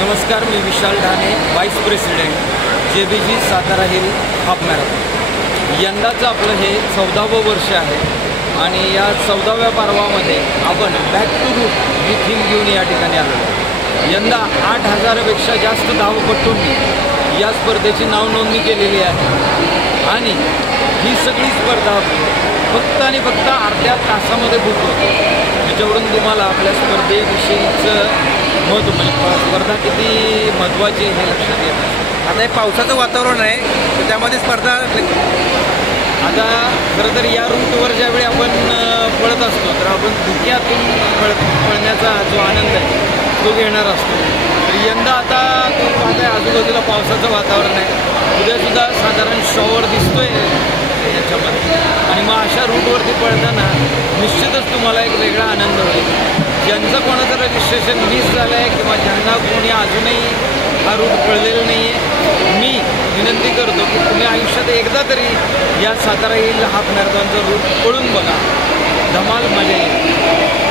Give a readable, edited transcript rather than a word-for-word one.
नमस्कार, मी Vishal Dhane, vice president JBG Satara hill half marathon. यंदाचं आपलं हे 14वं वर्ष आहे आणि या 14व्या पर्वामध्ये आपण बॅक टू रूट ही थीम घेऊन या ठिकाणी आलो आहे। यंदा 8000पेक्षा जास्त धावपटूंनी या स्पर्धेची नावनोंदणी केलेली आहे आणि ही सगळी स्पर्धा फक्त आणि फक्त अर्ध्या तासामध्ये बुक होते। त्याच्यावरून तुम्हाला आपल्या स्पर्धेविषयीचं महत्त्व म्हणजे स्पर्धा किती महत्त्वाची आहे हे लक्षात येतं। आता हे पावसाचं वातावरण आहे तर त्यामध्ये स्पर्धा आता खरं तर या रूटवर ज्यावेळी आपण पळत असतो तर आपण धुक्यातून पळण्याचा जो आनंद आहे तो घेणार असतो। तर यंदा आता तुम्ही पाहताय आजूबाजूला पावसाचं वातावरण आहे, उद्यासुद्धा साधारण शॉवर दिसतोय याच्यामध्ये आणि मग अशा रूटवरती पळताना निश्चितच तुम्हाला एक वेगळा आनंद होईल। ज्यांचं कोणाचं रजिस्ट्रेशन मिस झालं आहे किंवा ज्यांना कोणी अजूनही हा रूट पळलेला नाही आहे, मी विनंती करतो की तुम्ही आयुष्यात एकदा तरी या सातारा हिल हाफ मॅरेथॉनचा रूट पळून बघा, धमाल मजा येईल।